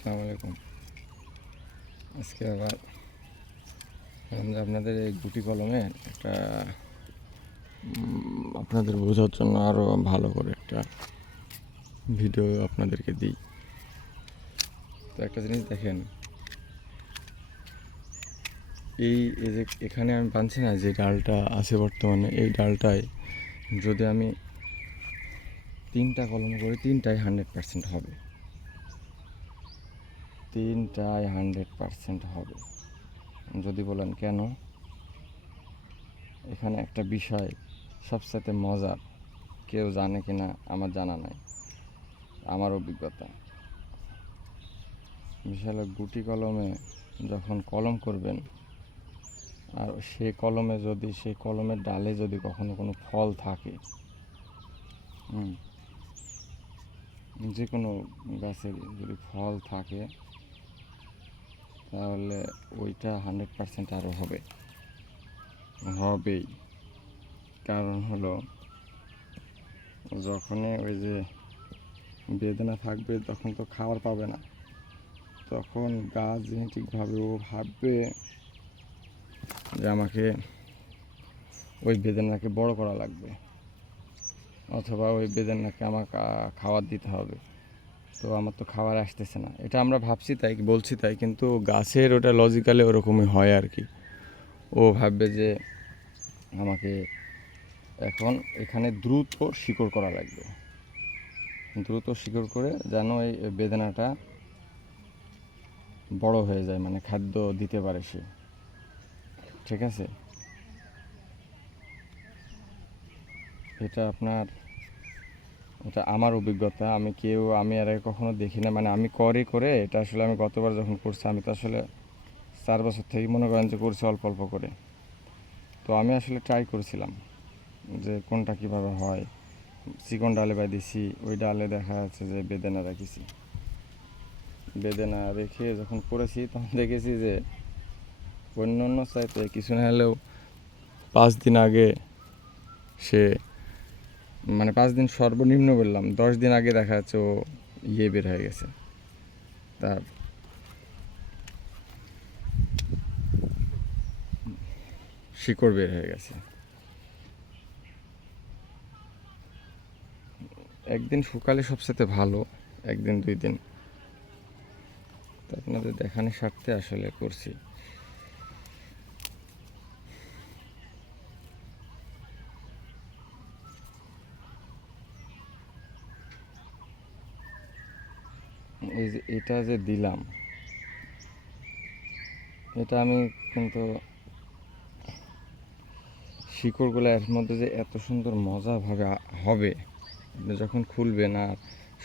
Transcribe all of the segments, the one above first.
আসসালামু আজকে আবার আপনাদের এই গুটি কলমে একটা আপনাদের বোঝার জন্য আরও ভালো করে একটা ভিডিও আপনাদেরকে দিই। তো একটা জিনিস দেখেন, এই এই যে এখানে আমি বানছি না যে ডালটা আছে বর্তমানে, এই ডালটায় যদি আমি তিনটা কলম করি, তিনটাই হান্ড্রেড পার্সেন্ট হবে। তিনটায় হান্ড্রেড পার্সেন্ট হবে। যদি বলেন কেন? এখানে একটা বিষয় সবসাথে মজার। কেউ জানে কি না আমার জানা নাই। আমার অভিজ্ঞতা। বিশাল গুটি কলমে যখন কলম করবেন, আর সে কলমে যদি সেই কলমের ডালে যদি কখনো কোনো ফল থাকে যে কোনো গাছের যদি ফল থাকে তাহলে ওইটা হান্ড্রেড পার্সেন্ট আরও হবে। হবেই। কারণ হলো, যখনই ওই যে বেদনা থাকবে, তখন তো খাবার পাবে না। তখন গাছ জেনেটিকভাবে ও ভাববে যে আমাকে ওই বেদনাকে বড় করা লাগবে, অথবা ওই বেদনাকে আমাকে খাবার দিতে হবে। তো আমার তো খাবার আসতেছে না। এটা আমরা ভাবছি তাই, বলছি তাই, কিন্তু গাছের ওটা লজিক্যালি ওরকমই হয় আর কি। ও ভাববে যে আমাকে এখন এখানে দ্রুত শিকড় করা লাগবে। দ্রুত শিকড় করে যেন এই বেদনাটা বড় হয়ে যায় মানে খাদ্য দিতে পারে সে। ঠিক আছে? এটা আপনার এটা আমার অভিজ্ঞতা। আমি কেউ, আমি আর কখনো দেখি না। মানে আমি করে করে এটা আসলে আমি গতবার যখন করছি, আমি তো আসলে চার বছর থেকে মনে করেন যে করছি অল্প অল্প করে। তো আমি আসলে ট্রাই করেছিলাম যে কোনটা কীভাবে হয়। চিকন ডালে বাই দিছি, ওই ডালে দেখা যাচ্ছে যে বেদেনা রেখেছি। বেদেনা রেখে যখন করেছি, তখন দেখেছি যে অন্য অন্য চাইতে কিছু না হলেও পাঁচ দিন আগে সে মানে পাঁচ দিন সর্বনিম্ন বললাম, দশ দিন আগে দেখা যাচ্ছে ও ইয়ে বের হয়ে গেছে। তার শিকড় বের হয়ে গেছে। একদিন শুকালে সবসাথে ভালো, একদিন দুই দিন। আপনাদের দেখানোর স্বার্থে আসলে করছি। এই যে এটা যে দিলাম, এটা আমি কিন্তু শিকড়গুলো এর মধ্যে যে এত সুন্দর মজাভাবে হবে যখন খুলবেন, আর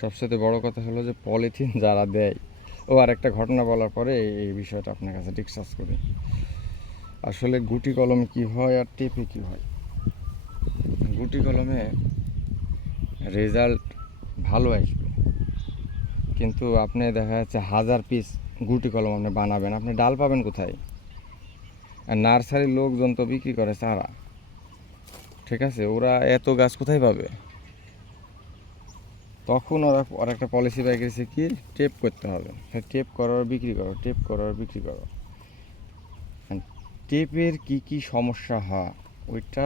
সবচেয়ে বড় কথা হলো যে পলিথিন যারা দেয়, ও আর একটা ঘটনা বলার পরে এই বিষয়টা আপনার কাছে ডিসকাস করি। আসলে গুটি কলমে কি হয় আর টেপে কি হয়? গুটি কলমে রেজাল্ট ভালো আসবে। কিন্তু আপনি দেখা যাচ্ছে হাজার পিস গুটি কলম আপনি বানাবেন। আপনি ডাল পাবেন কোথায়? আর নার্সারির লোকজন তো বিক্রি করে চারা। ঠিক আছে, ওরা এত গাছ কোথায় পাবে? তখন ওরা ওরা একটা পলিসি বাইক গেছে কি? টেপ করতে হবে। টেপ করার বিক্রি করো টেপ করার বিক্রি করো। টেপের কি কি সমস্যা হয়? ওইটা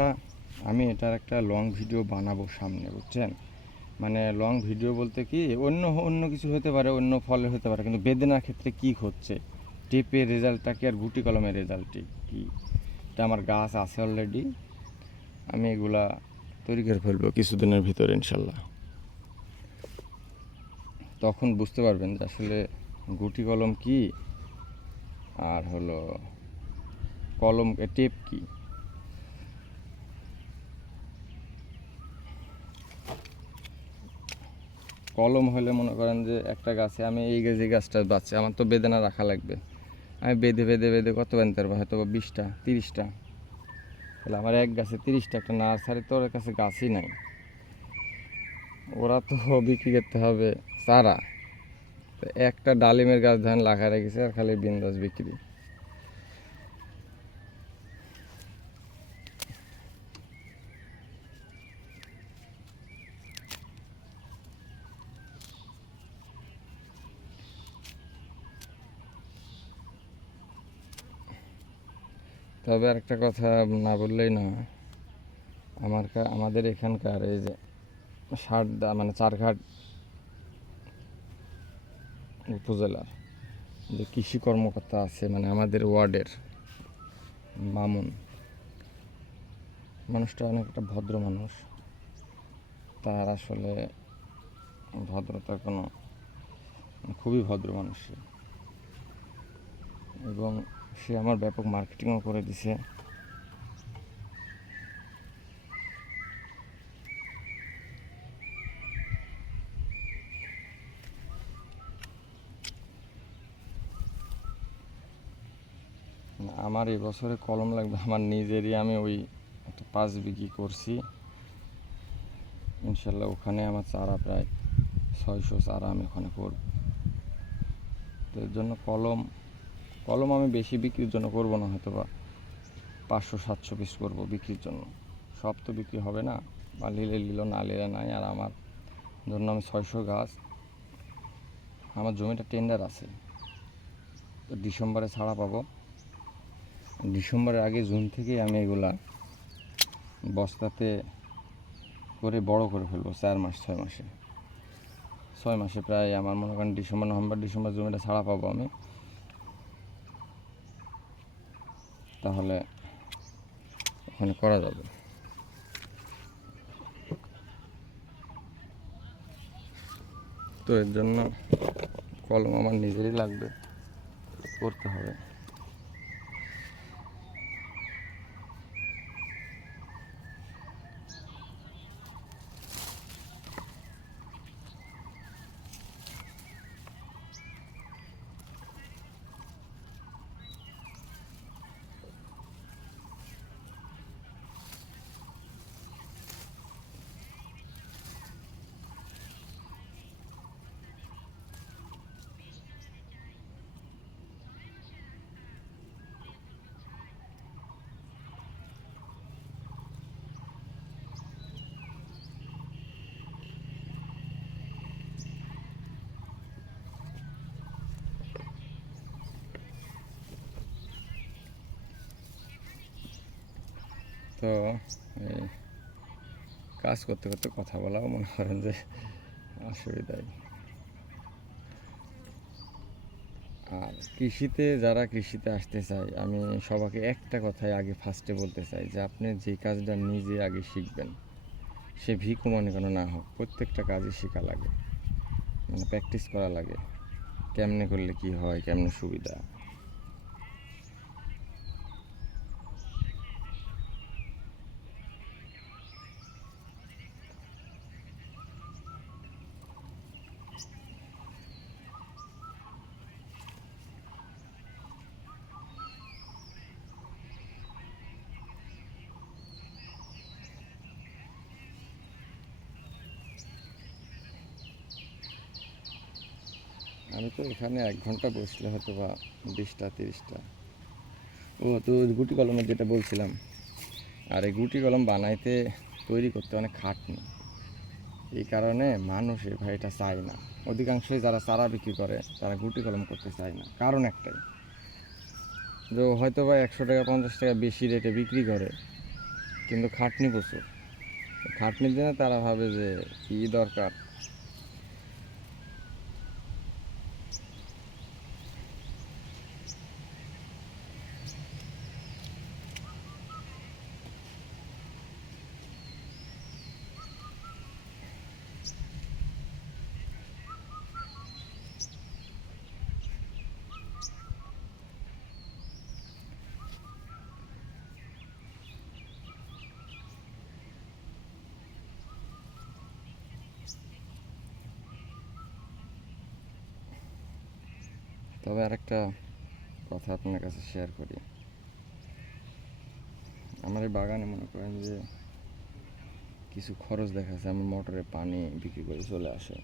আমি এটার একটা লং ভিডিও বানাবো সামনে, বুঝছেন? মানে লং ভিডিও বলতে কি, অন্য অন্য কিছু হতে পারে, অন্য ফলে হতে পারে, কিন্তু বেদনার ক্ষেত্রে কি হচ্ছে টেপের রেজাল্টটা কি আর গুটি কলমের রেজাল্টটি কি? এটা আমার গাছ আছে অলরেডি আমি এগুলা তৈরি করে ফেলব কিছুদিনের ভিতরে ইনশাল্লাহ। তখন বুঝতে পারবেন যে আসলে গুটি কলম কি, আর হলো কলম টেপ কি? কলম হলে মনে করেন যে একটা গাছে আমি এই গাছে গাছটা বাচ্চা আমার তো বেদনা রাখা লাগবে। আমি বেঁধে বেঁধে বেঁধে কত বানতে পারব? হয়তো বা বিশটা, তিরিশটা। তাহলে আমার এক গাছে তিরিশটা, একটা নার্সারি তো ওর কাছে গাছই নাই। ওরা তো বিক্রি করতে হবে চারা। একটা ডালিমের গাছ ধান লাখা রেখেছে আর খালি বিন্দাস বিক্রি। তবে আরেকটা কথা না বললেই না আমার আমাদের এখানকার এই যে সারদা মানে চারঘাট উপজেলার যে কৃষি কর্মকর্তা আছে মানে আমাদের ওয়ার্ডের মামুন, মানুষটা অনেক একটা ভদ্র মানুষ। তার আসলে ভদ্রতা কোনো খুবই ভদ্র মানুষ এবং সে আমার ব্যাপক মার্কেটিংও করে দিছে। আমার এই বছরে কলম লাগবে, আমার নিজেরই আমি ওই একটা পাঁচ বিঘি করছি। ইনশাল্লাহ ওখানে আমার চারা প্রায় ছয়শো চারা আমি ওখানে করব। তো এর জন্য কলম কলম আমি বেশি বিক্রির জন্য করব না হয়তো বা পাঁচশো, সাতশো পিস করব বিক্রির জন্য। সব তো বিক্রি হবে না, বা লিলে লিলো, না লিলে নাই, আর আমার ধরুন আমি ছয়শো গাছ, আমার জমিটা টেন্ডার আছে। তো ডিসেম্বরে ছাড়া পাবো। ডিসেম্বরের আগে জুন থেকেই আমি এগুলা বস্তাতে করে বড় করে ফেলব, চার মাস, ছয় মাসে। ছয় মাসে প্রায় আমার মনে করেন ডিসেম্বর, নভেম্বর, ডিসেম্বর জমিটা ছাড়া পাবো আমি। তাহলে ওখানে করা যাবে। তো এর জন্য কলম আমার নিজেরই লাগবে করতে হবে। তো এই কাজ করতে করতে কথা বলাও, মনে করেন যে অসুবিধাই। আর কৃষিতে, যারা কৃষিতে আসতে চায়, আমি সবাইকে একটা কথাই আগে ফার্স্টে বলতে চাই যে আপনি যে কাজটা নিজে আগে শিখবেন, সে ভিকু মনে কোনো না হোক, প্রত্যেকটা কাজই শেখা লাগে। মানে প্র্যাকটিস করা লাগে। কেমনে করলে কি হয়, কেমনে সুবিধা? আমি তো এখানে এক ঘণ্টা বসলে হয়তো বা বিশটা, তিরিশটা। ও, তো গুটি কলমের যেটা বলছিলাম, আর এই গুটি কলম বানাইতে তৈরি করতে অনেক খাটনি। এই কারণে মানুষ ভাই এটা চায় না। অধিকাংশই যারা চারা বিক্রি করে, তারা গুটি কলম করতে চায় না। কারণ একটাই, যে হয়তো বা একশো টাকা, পঞ্চাশ টাকা বেশি রেটে বিক্রি করে, কিন্তু খাটনি প্রচুর। খাটনির জন্য তারা ভাবে যে কী দরকার? তবে আরেকটা কথা আপনার কাছে শেয়ার করি। আমার এই বাগানে মনে করেন যে কিছু খরচ দেখা যাচ্ছে আমার মোটরে পানি বিক্রি করে চলে আসে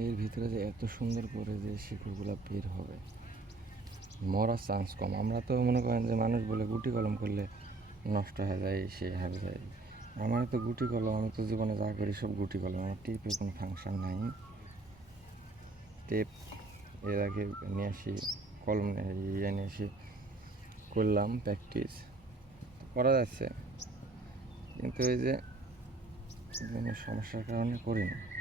এর ভিতরে যে এত সুন্দর করে যে শিকড়গুলো বের হবে। মরার চান্স কম। আমরা তো মনে করেন যে মানুষ বলে গুটি কলম করলে নষ্ট হয়ে যায়, সে হারে যায়। আমার তো গুটি কলম, আমি তো জীবনে যা করি সব গুটি কলম। আমার টিপে কোনো ফাংশান নাই। টেপ এর আগে নিয়ে আসি, কলম ইয়ে নিয়ে আসি। করলাম প্র্যাকটিস। করা যাচ্ছে। কিন্তু এই যে সমস্যার কারণে করিনি।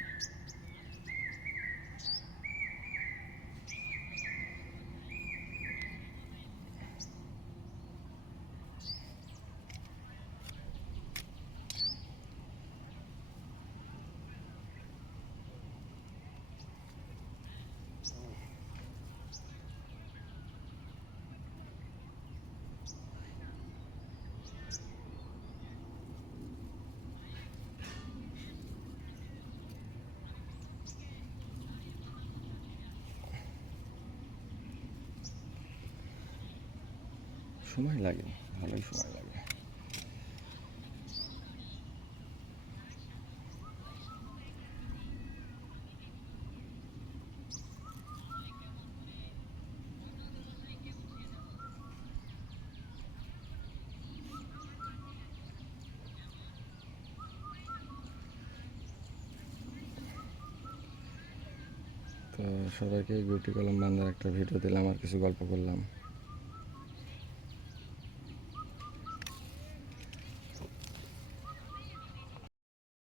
সময় লাগে, ভালোই সময় লাগে। তো সবাইকে গুটি কলম বান্ধার একটা ভিডিও দিলাম আর কিছু গল্প করলাম।